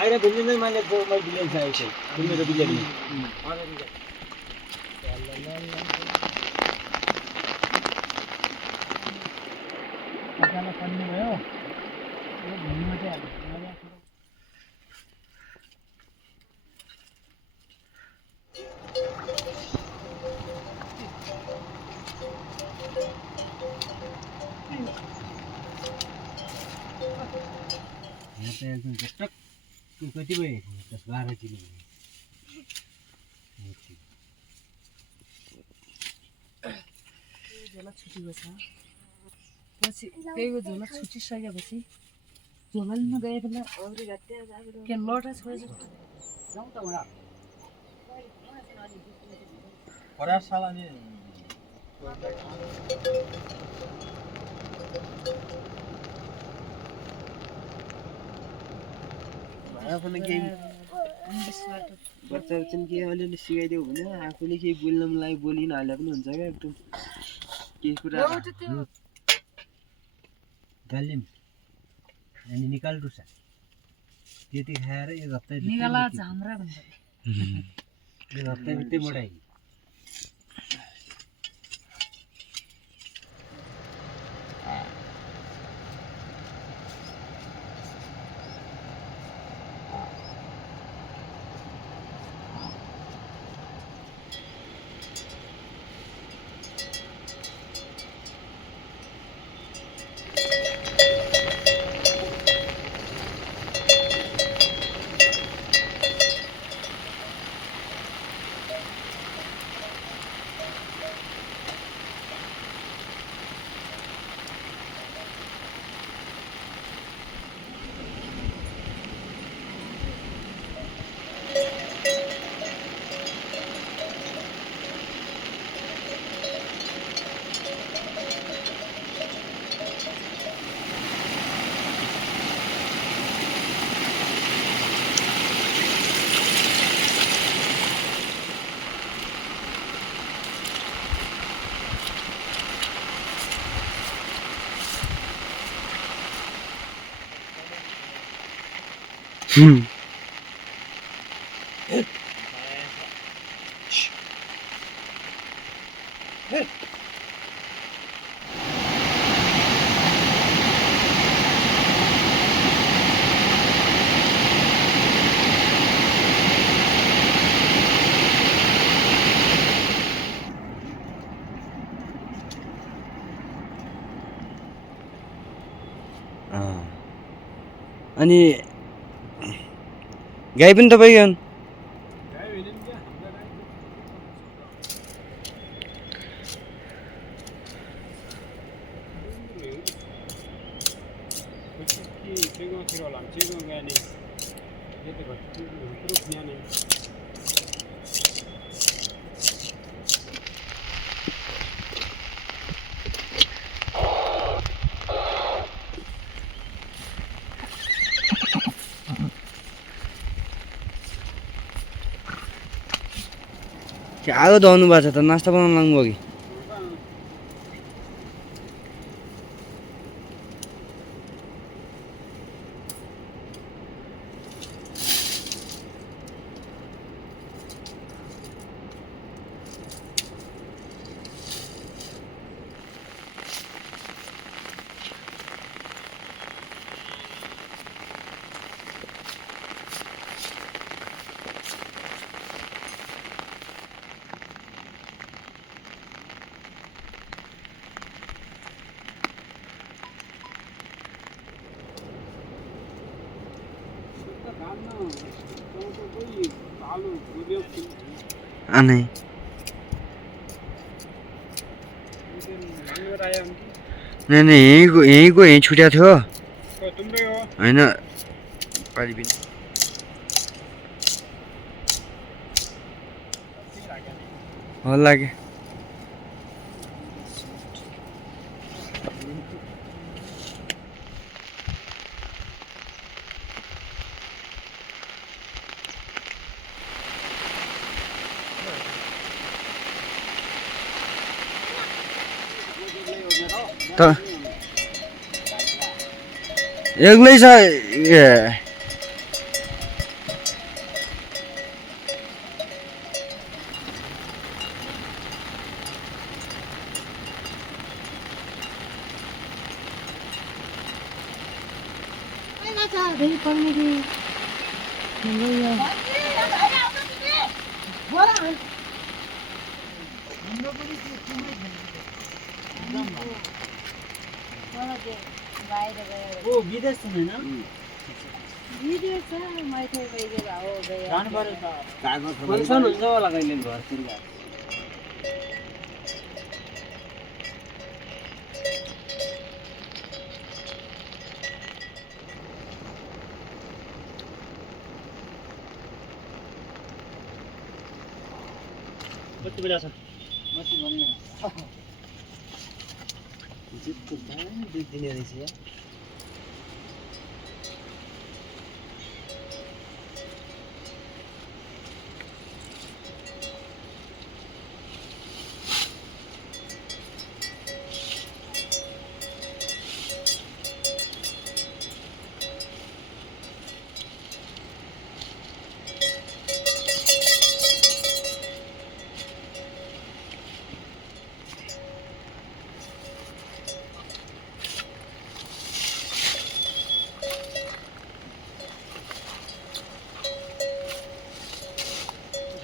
आएर घुम्दै मैले बिलियन चाहिएको थियो मेरो बिलियन कति भयो 10-12 किलो झोला छुटेको छ पछि त्यही झोला छुटिसकेपछि झोला लिन गए बेला के लटा छोएछ जाउँ त उडा परार साला नि आफ्नो गेम बच्चाहरु चाहिँ के अलिअलि सिकाइदियो भने आफूले केही बोल्नलाई बोलिन हाले पनि हुन्छ क्या एकदम केही कुरा गालिम अनि निकाल रुसा त्यति खाएर एक हप्ता निकाला झामरा भन्छ एक हप्ता भित्रै मोडाइ अनि गाई पनि तपाईको हुन् आगो धुनु भएको छ त नास्ता बनाउनु लाग्नु भयो कि नहीं यहीँको छुट्या थियो होइन पारि पनि होला कि त एक्लै छ ए ओ विदेश छ हैन फंक्सन हुन्छ होला कहिले घरतिर कति बेला छ मति भन्ने जितको दाम दुई दिने रहेछ या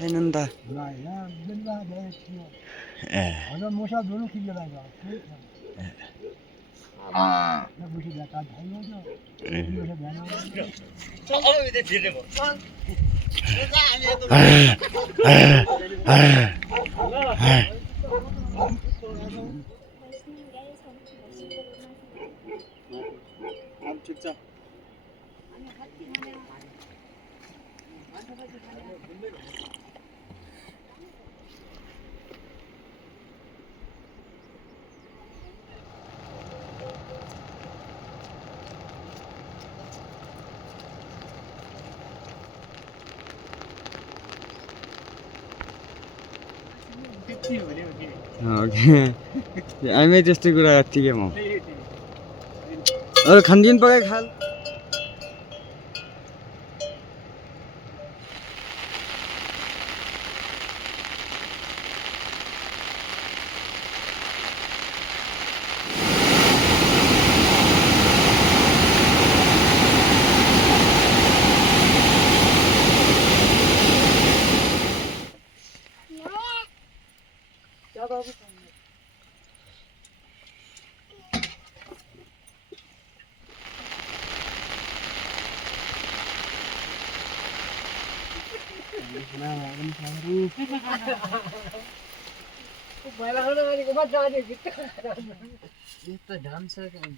छैन नि त ए ठिक छ हामी त्यस्तै कुरा गर्थ्यो क्या म अरू खानदिन पकाइ खाल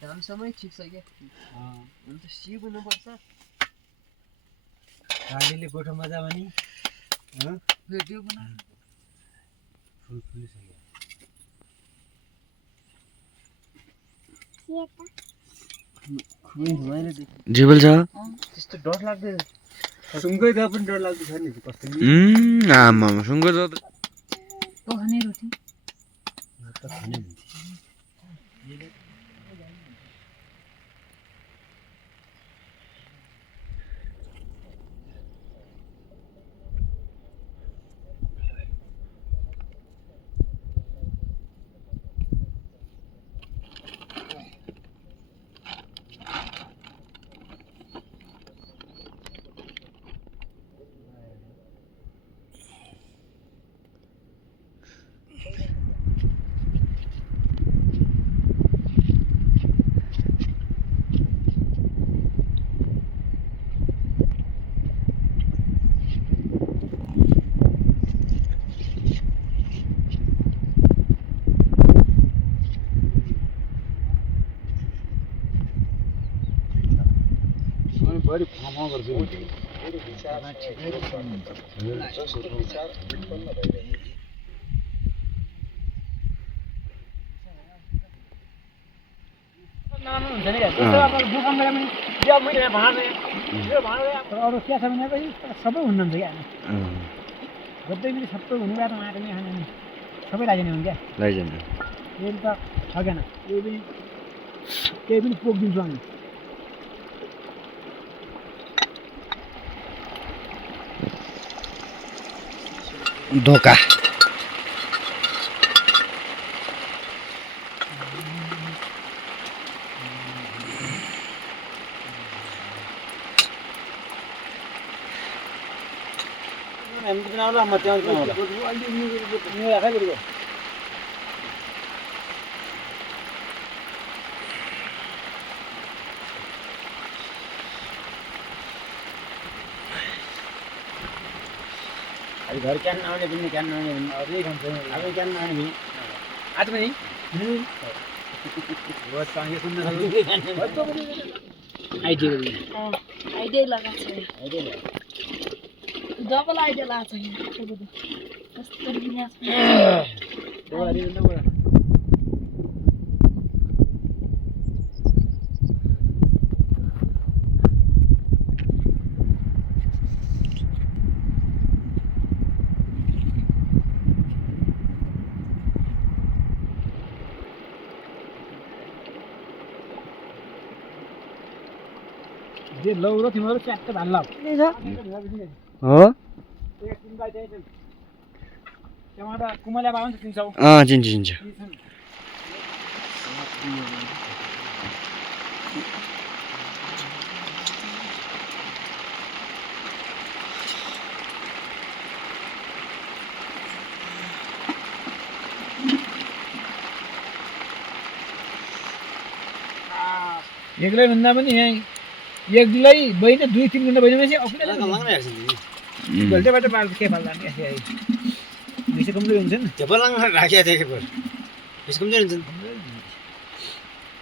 डान्समै ठिक छ क्या अन्त सिप हुनुपर्छ गाडीले गोठो मजा भने भिडियो बना जिबल छ त्यस्तो डर लाग्दैन सुँगै दा पनि डर लाग्छ नि कस्तो आमा सुँगो त खाने रोटी त खाने हुन्छ नि जस्तो अब दुकान गएर पनि यो मैले भाँडे यो भाँडे अरू के छ भने पनि सबै हुनुहुन्छ क्या जति पनि सबै हुनु गएर माटो नै खाने नि सबै लैजाने हुन् क्या लैजाने यो त सकेन यो पनि केही पनि पोकिदिन्छौँ हामी धोका घर क्या आउने पनि क्या आउने भने अझै खान्छ अब क्या आउने भने आज पनि आइडिया लगाएको छ डबल आइडिया लगाएको छ कस्तो बिनास लौ र तिम्रो च्याट्ट भाल्ला हो टमाटर कुमल्या बाबा पनि चिन्छौ चिन्छ चिन्छ एक्लै भन्दा पनि यहाँ एक्लै बहिनी 2-3 घण्टा बहिनीपछि भोल्टेबाट पाल्छ के पाल्दा नि बेसी कमजोरी हुन्छ नि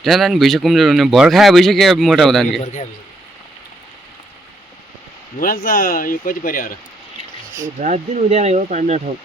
त्यहाँ नि भइसक्यो कमजोर हुने भर खायो भइसक्यो मोटा हुँदा नि यो कति पर्यो र रात दिन उद्या हो पाण्डा ठाउँ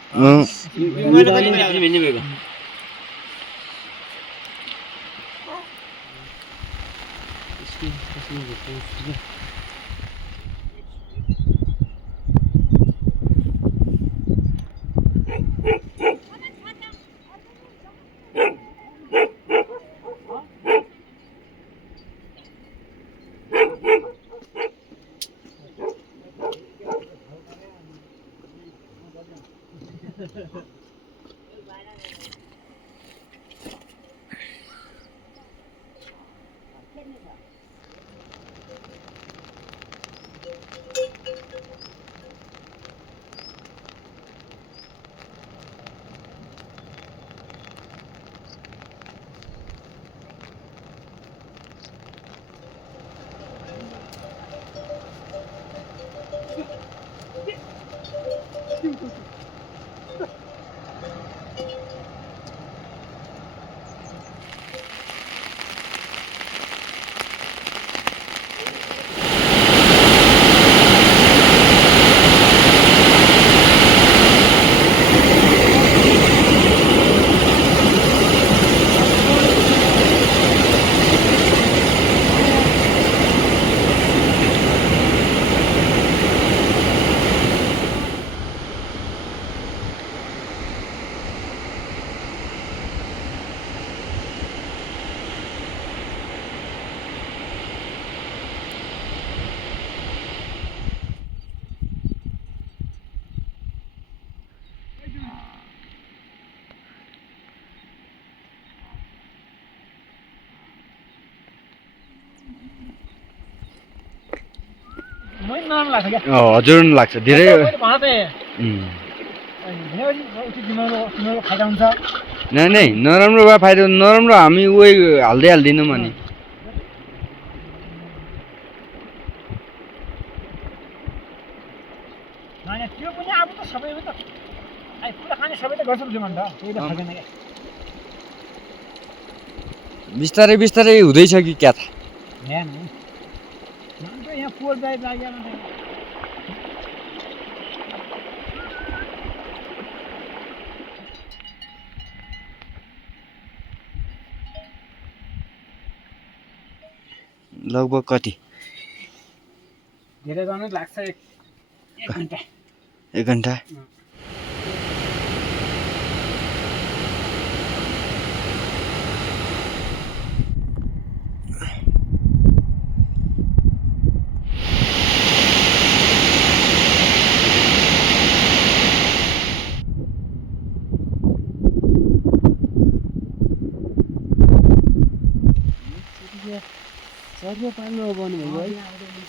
हजुर लाग्छ धेरै नै नराम्रो भए फाइदा नराम्रो हामी उही हाल्दै हाल्दैनौँ अनि बिस्तारै बिस्तारै हुँदैछ कि क्या त यहाँ पोहोर बाहिर लाग्यो भने लगभग कति धेरै गर्नु लाग्छ एक घन्टा 1 घन्टा सर्व पाल्नु भन्नुभयो है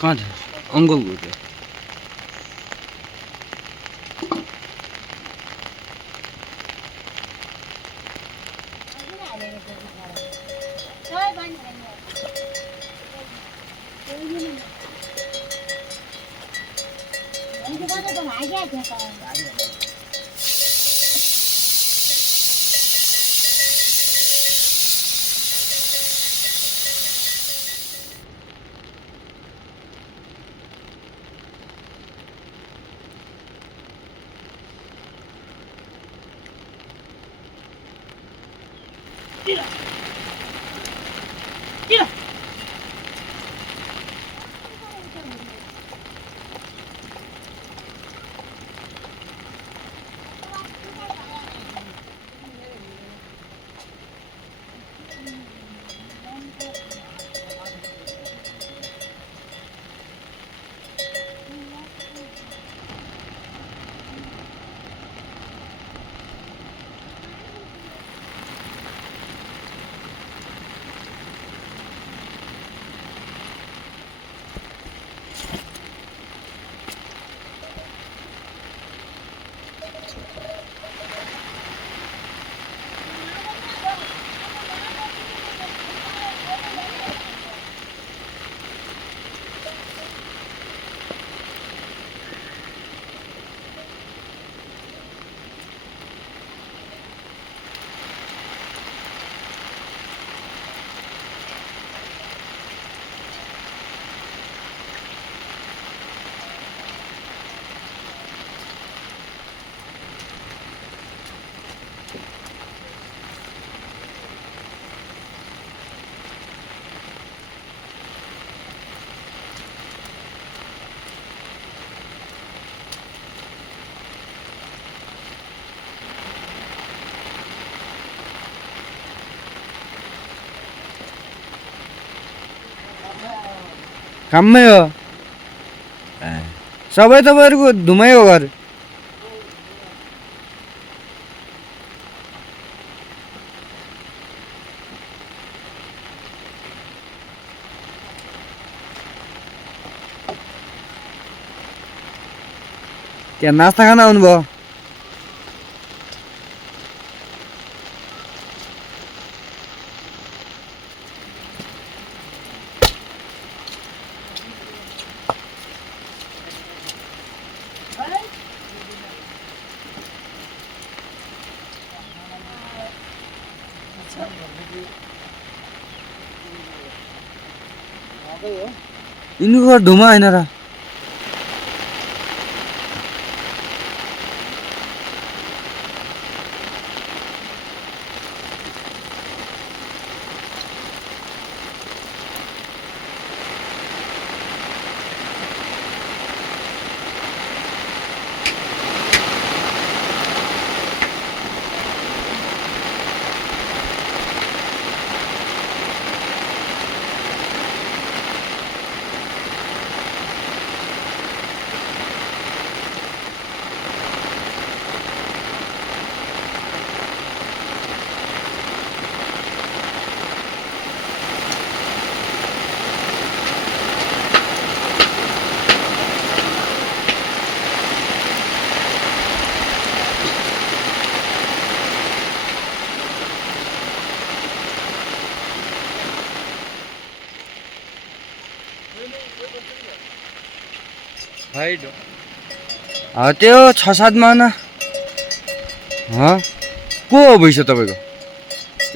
कहाँ छ अङ्कलको त्यो काममै हो सबै तपाईँहरूको धुमै हो घर क्या नास्ता खाना आउनुभयो यिनीको धुमा होइन र त्यो 6-7 महिना को हो भइसक्यो तपाईँको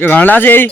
यो घाँडा चाहिँ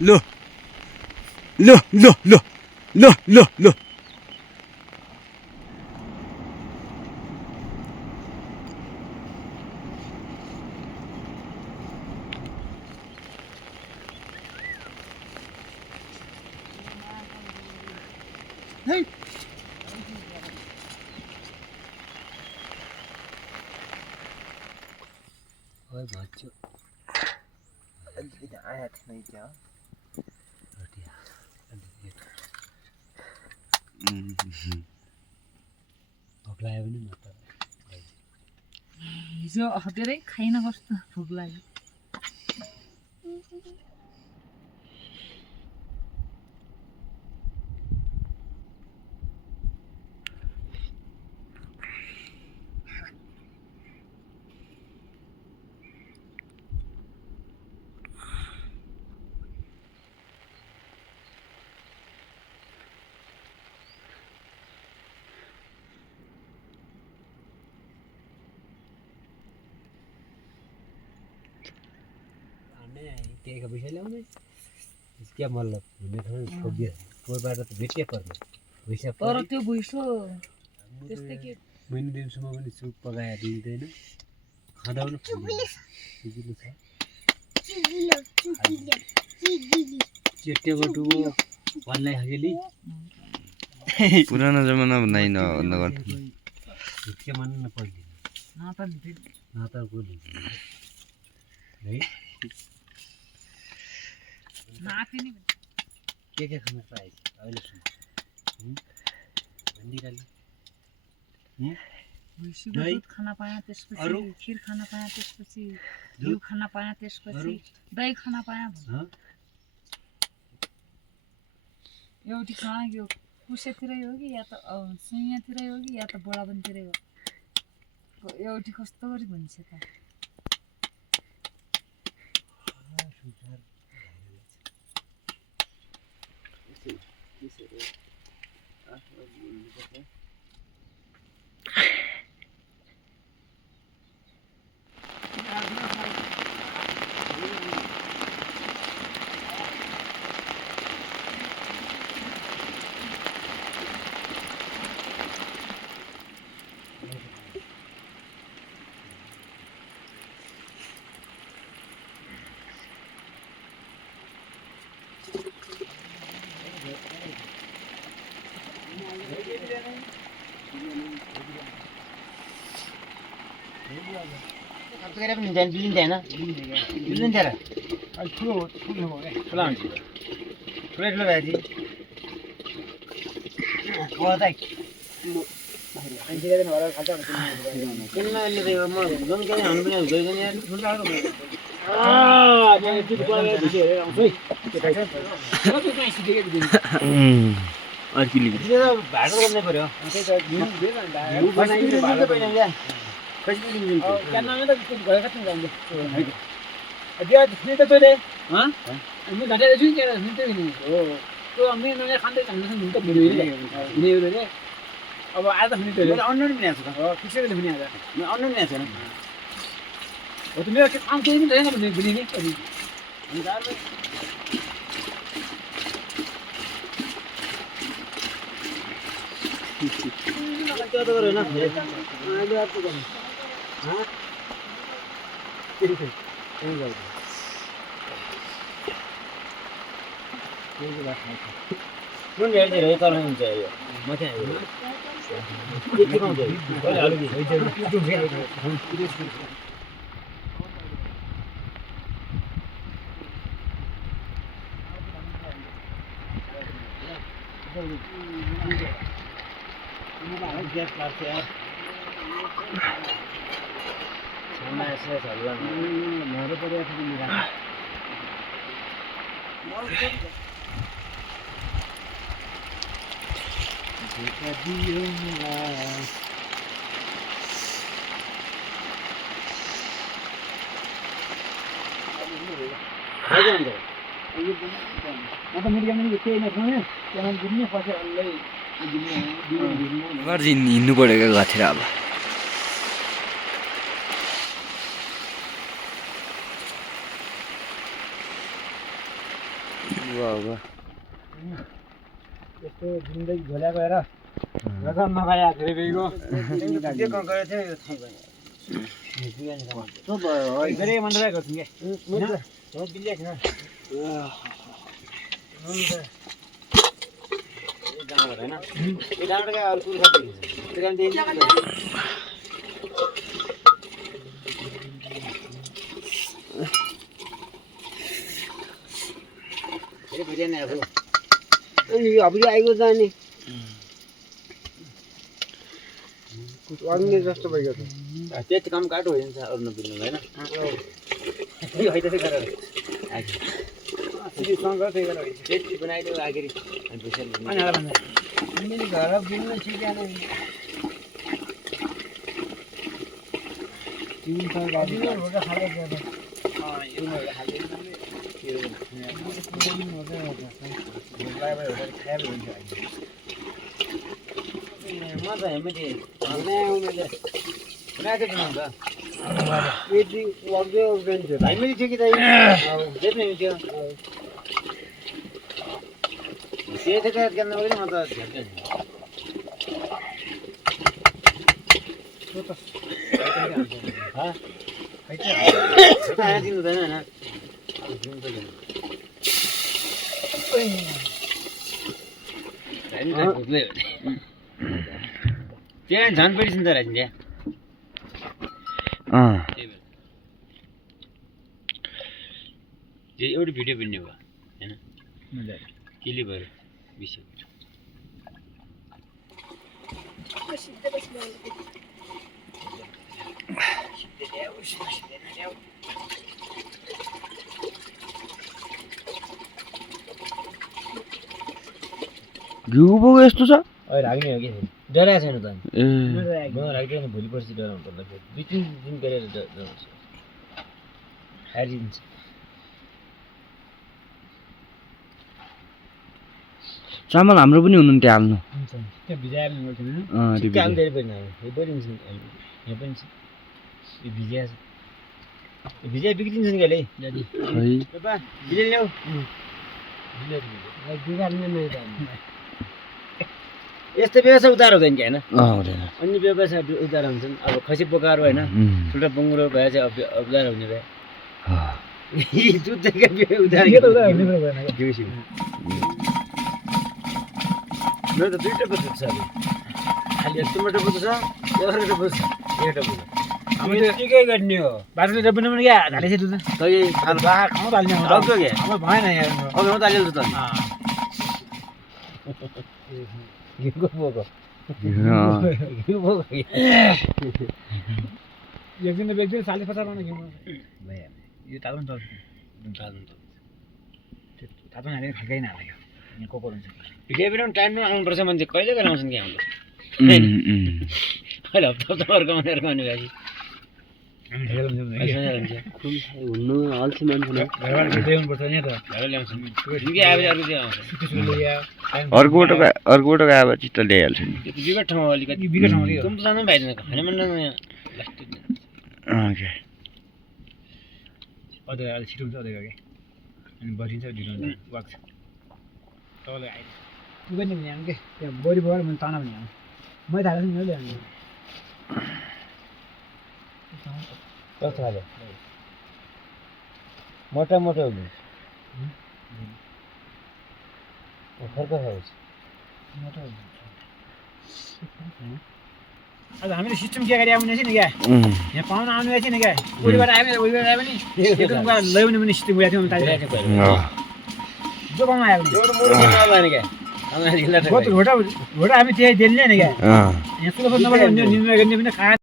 लो लो लो लो लो लो लो हिजो हटेरै खाइन कस्तो भोक लाग्यो त्यहीको विषय ल्याउने क्या मतलब हुने ठाउँ खोजियो पोहोरबाट त भेटिए पर्ने भुइँसा तर त्यो भुइँसो त्यस्तै के महिना दिनसम्म पनि सुप पकाएर दिँदैन खाँदाउनु चिजिलो छ चेट्टेको डुबो भन्ने खालि पुरानो जमाना भन्दै नगर के मान्नु नपर्ने नाता गोली है के खान पाएछ अहिलेसम्म दुध खान पाएँ त्यसपछि खिर खान पाएँ त्यसपछि घिउ खान पाएँ त्यसपछि दही खान पाएँ एउटी कहाँ यो कुसेतिरै हो कि या त सुइयातिरै हो कि या त बडाबनतिरै हो एउटी कस्तो गरी भन्छ त भाडो गर्नै पर्यो अब आज पनि अन्य पनि आएको छ फिक्सरले पनि आएको अन्य पनि आएको छैन हो त मेरो काम केही पनि छैन भने भुलिने हिँड्नु पऱ्यो क्या घरतिर अब यस्तो जिन्दगी झोल्याएको हेर रकम नपाए धेरैको धेरै मनरहेको छु अब आइगयो जाने अन्य जस्तो भइगयो त्यति काम काटो हो जान्छ अरू नबिल्नु होइन त्यति बनाइदियो आखिरी घर बिल्न सिकेन म त हेर्नु यदि वग्दै वग्दैन थियो भाइ पनि थियो कि दाइ देख्ने थियो त्यही त गर्न पनि म त झ्याप्दै दिनु हुँदैन होइन त्यहाँ झन् पडिस् नि त राजी त्यहाँ एउटा भिडियो बन्ने भयो होइन केले भयो विषय घिउ बोको यस्तो छ अहिले राख्ने हो कि डराएको छैन त ए म राख्दैन भोलि पर्सि डराउनु पर्दा दुई तिन दिन गरेर डराउँछ हारिदिन्छ चामल हाम्रो पनि हुनुहुन्थ्यो हाल्नु त्यो भिजाएर गर्दैन त्यो काम धेरै पनि यो पनि यहाँ पनि छ यो भिजाएको छ भिजाइ बिग्रिन्छ नि कहिले भिजाइ ल्याऊ यस्तो व्यवसाय उधार हुँदैन कि होइन अन्य व्यवसाय उधार हुन्छन् अब खसी बोकाएर होइन ठुल्ठो बङ्गुरो भए चाहिँ उधार हुने भए जुत्ताका उधार मेरो त दुईवटा बुझ्छ छ खालि टमाटर बुझ्छ एउटा बुझ्छ एउटा बुझ्छ हामी त के गर्ने हो बाटोले डब्बे पनि क्या हालेछ दुध तै खाल बा खाउ हाल्ने हो अब के अब भएन यार अब म त हालेछु त घिउको बोको घिउ बोको एकदिन त बेच्दै 40-50 रुपैयाँ घिउ भयो यो तातो नि त तातो हालेर खर्कै नहाल्यो यहाँ कोको हुन्छ भिडियो बनाउनु टाइममा आउनुपर्छ मान्छे कहिले कहिले आउँछन् कि हाम्रो अहिले हप्ता अर्काउने भएपछि हुनु अल्छी मान्छे अर्कोबाट आएर चित्त ल्याइहाल्छ नि विगत ठाउँ अलिकति विगत ठाउँ तुम त जानु पाइदैन खाने मन अझै अहिले छिटो हुन्छ अझै क्या अनि बढिन्छ ढिलो हुन्छ वाक्छ तपाईँलाई आइ पुगेन भने आउनु के त्यहाँ बोरी भयो भने ताना भने आउनु मै थाहा छैन मैले आउनु कस्तो खाले मोटा मोटा हुन्छ खर्क खाओस् मोटा हुन्छ अब हामीले सिस्टम के गरी आउने छैन क्या यहाँ पाउन आउनु छैन क्या उहीबाट आयो भने एकदम ल्याउने पनि सिस्टम गएको थियो दोकानमा आयो भने क्या घोटा हामी त्यही दिने क्या यहाँ सुरक्षा नभएर निर्णय गर्ने पनि